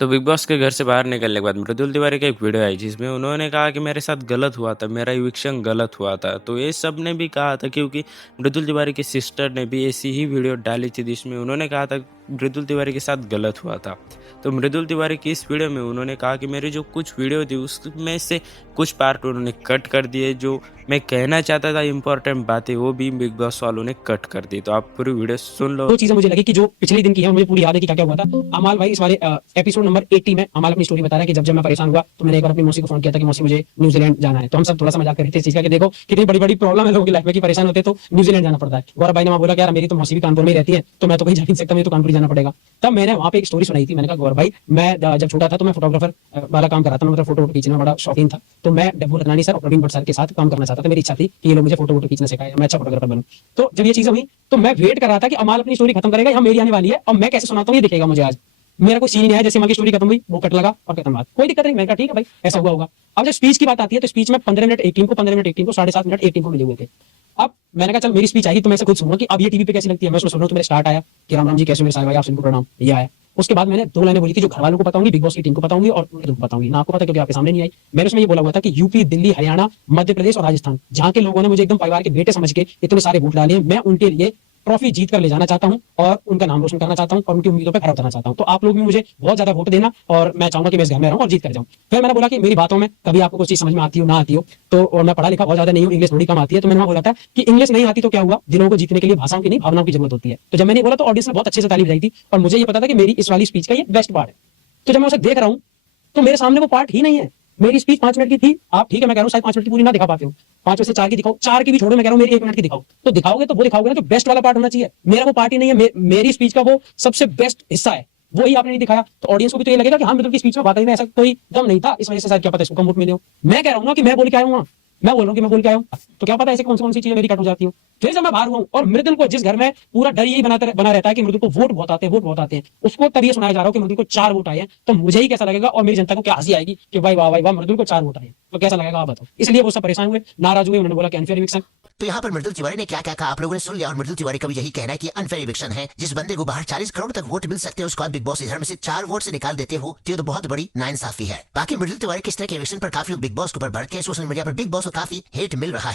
तो big boss के घर से बाहर निकलने के बाद मृदुल तिवारी का एक वीडियो आई जिसमें उन्होंने कहा कि मेरे साथ गलत हुआ था, मेरा इविक्शन गलत हुआ था। तो ये सब ने भी कहा था क्योंकि मृदुल तिवारी की सिस्टर ने भी ऐसी ही वीडियो डाली थी जिसमें उन्होंने कहा था मृदुल तिवारी के साथ गलत हुआ था। तो मृदुल तिवारी की इस वीडियो में उन्होंने कहा कि मेरी जो कुछ वीडियो थी उसमें से कुछ पार्ट उन्होंने कट कर दिए, जो मैं कहना चाहता था इंपॉर्टेंट बातें वो भी बिग बॉस वालों ने कट कर दी। तो आप पूरी वीडियो सुन लो। दो चीजें मुझे लगी कि जो पिछले दिन की है मुझे पूरी याद है कि क्या क्या हुआ था। अमाल भाई इस वाले एपिसोड नंबर 80 में अमाल अपनी स्टोरी बता रहा है कि जब मैं परेशान हुआ तो मैंने एक बार अपनी मौसी को फोन किया था कि मौसी मुझे न्यूजीलैंड जाना है। तो हम सब थोड़ा सा मजाक कर रहे थे इस चीज का कि देखो कितनी बड़ी बड़ी प्रॉब्लम है लोगों की लाइफ में कि परेशान होते तो न्यूजीलैंड जाना पड़ता है। गौरव भाई ने वहां बोला कि यार मेरी तो मौसी भी कानपुर में ही रहती है तो मैं तो कहीं जा नहीं सकता, मुझे तो कानपुर जाना पड़ेगा। तब मैंने वहां पे एक स्टोरी सुनाई थी। मैंने कहा गौरव भाई मैं जब छोटा था तो मैं फोटोग्राफर वाला काम कर रहा था, मतलब फोटो खींचने में बड़ा शौकीन था। तो मैं डब्बू रत्नानी सर और प्रवीण भट्ट सर के साथ काम करना चाहता था। मेरी इच्छा थी कि ये लोग मुझे फोटो खींचना सिखाए, मैं अच्छा फोटोग्राफर बनूं। तो जब ये चीजें हुई तो मैं वेट कर रहा था कि अमाल अपनी स्टोरी खत्म करेगा या मेरी आने वाली है और मैं कैसे सुनाता हूँ ये दिखेगा मुझे। आज मेरा कोई सीन नहीं है, जैसे वहां की स्टोरी खत्म हुई वो कट लगा और खत्म बात, कोई दिक्कत नहीं। मैंने कहा ठीक है भाई ऐसा हुआ होगा। अब जब स्पीच की बात आती है तो स्पीच में 15 मिनट 18 को 15 मिनट 18 को 7.5 मिनट 18 को मिले हुए थे। अब मैंने कहा चल मेरी स्पीच आई तो मैं इसे खुद सुनूंगा कि अब ये टीवी पे कैसी लगती है। मैं उसमें सुन रहा हूं तो मेरे स्टार्ट आया कि राम राम जी कैसे मेरे साहब भाई आप सबको प्रणाम, ये आया। उसके बाद मैंने दो लाइनें बोली थी जो घर वालों को बताऊंगी, बिग बॉस की टीम को बताऊंगी और उनको बताऊंगी ना, आपको पता क्योंकि आपके सामने नहीं आई। मैंने उसमें ये बोला हुआ था कि यूपी, दिल्ली, हरियाणा, मध्य प्रदेश और राजस्थान जहां के लोगों ने मुझे एकदम परिवार के बेटे समझ के इतने सारे वोट डाले हैं, मैं उनके लिए ट्रॉफी जीत कर ले जाना चाहता हूं और उनका नाम रोशन करना चाहता हूं और उनकी उम्मीदों पर खरा उतरना चाहता हूं। तो आप लोग भी मुझे बहुत ज्यादा वोट देना और मैं चाहूंगा कि मैं इस घर में रहूं और जीत कर जाऊं। फिर मैंने बोला कि मेरी बातों में कभी आपको कुछ चीज समझ में आती हो ना आती हो तो, और मैं पढ़ा लिखा बहुत ज्यादा नहीं हूं, इंग्लिश थोड़ी कम आती है, तो मैंने वहां बोला था कि इंग्लिश नहीं आती तो क्या हुआ, जिलों को जीतने के लिए भाषाओं की नहीं भावनाओं की जरूरत होती है। तो जब मैंने बोला तो ऑडियंस ने बहुत अच्छे से ताली बजाई थी और मुझे ये पता था कि मेरी इस वाली स्पीच का ये बेस्ट पार्ट है। तो जब मैं उसे देख रहा हूं तो मेरे सामने वो पार्ट ही नहीं है। मेरी स्पीच 5 मिनट की थी, आप ठीक है मैं कह रहा हूँ शायद 5 मिनट की पूरी ना दिखा पाते हो, 5 में से 4 की दिखाओ, 4 की भी छोड़ो, मैं कह रहा हूँ मेरी 1 मिनट की दिखाओ। तो दिखाओगे तो वो दिखाओगे ना जो बेस्ट वाला पार्ट होना चाहिए। मेरा वो पार्ट ही नहीं है, मेरी स्पीच का वो सबसे बेस्ट हिस्सा है, वो ही आपने नहीं दिखाया। तो ऑडियंस को भी तो ये लगेगा कि हाँ मृदुल की स्पीच में वाकई में ऐसा कोई दम नहीं था, इस वजह से शायद क्या पता इसको कम वोट मिले हो। मैं कह रहा हूँ ना कि मैं बोल के आया हूँ, मैं बोल रहा हूँ कि मैं बोल के आया हूँ, तो क्या पता ऐसे कौन सी चीजें मेरी कट हो जाती हूँ। फिर जब मैं बाहर हुआ हूँ और मृदुल को जिस घर में पूरा डर यही बना रहता है कि मृदुल को वोट बहुत आते हैं, वोट बहुत आते हैं, उसको तब ये सुनाया जा रहा हो कि मृदुल को 4 वोट आए हैं, तो मुझे ही कैसा लगेगा और मेरी जनता को क्या हंसी आएगी कि भाई वाह भाई वाह मृदुल को 4 वोट आए, तो कैसा लगेगा आप बताओ। इसलिए वो सब परेशान हुए, नाराज हुए, उन्होंने बोला कि अनफेयर इविक्शन। तो यहाँ पर मृदुल तिवारी ने क्या क्या कहा आप लोगों ने सुन लिया, और मृदुल तिवारी का भी यही कहना है कि अनफेयर इविक्शन है। जिस बंदे को बाहर 40 करोड़ तक वोट मिल सकते हैं उसको आप बिग बॉस इधर में से 4 वोट से निकाल देते हो, तो ये तो बहुत बड़ी नाइंसाफी है। बाकी मृदुल तिवारी किस तरह के इविक्शन पर काफी बिग बॉस के ऊपर बढ़ के सोशल मीडिया पर बिग बॉस को काफी हेट मिल रहा है।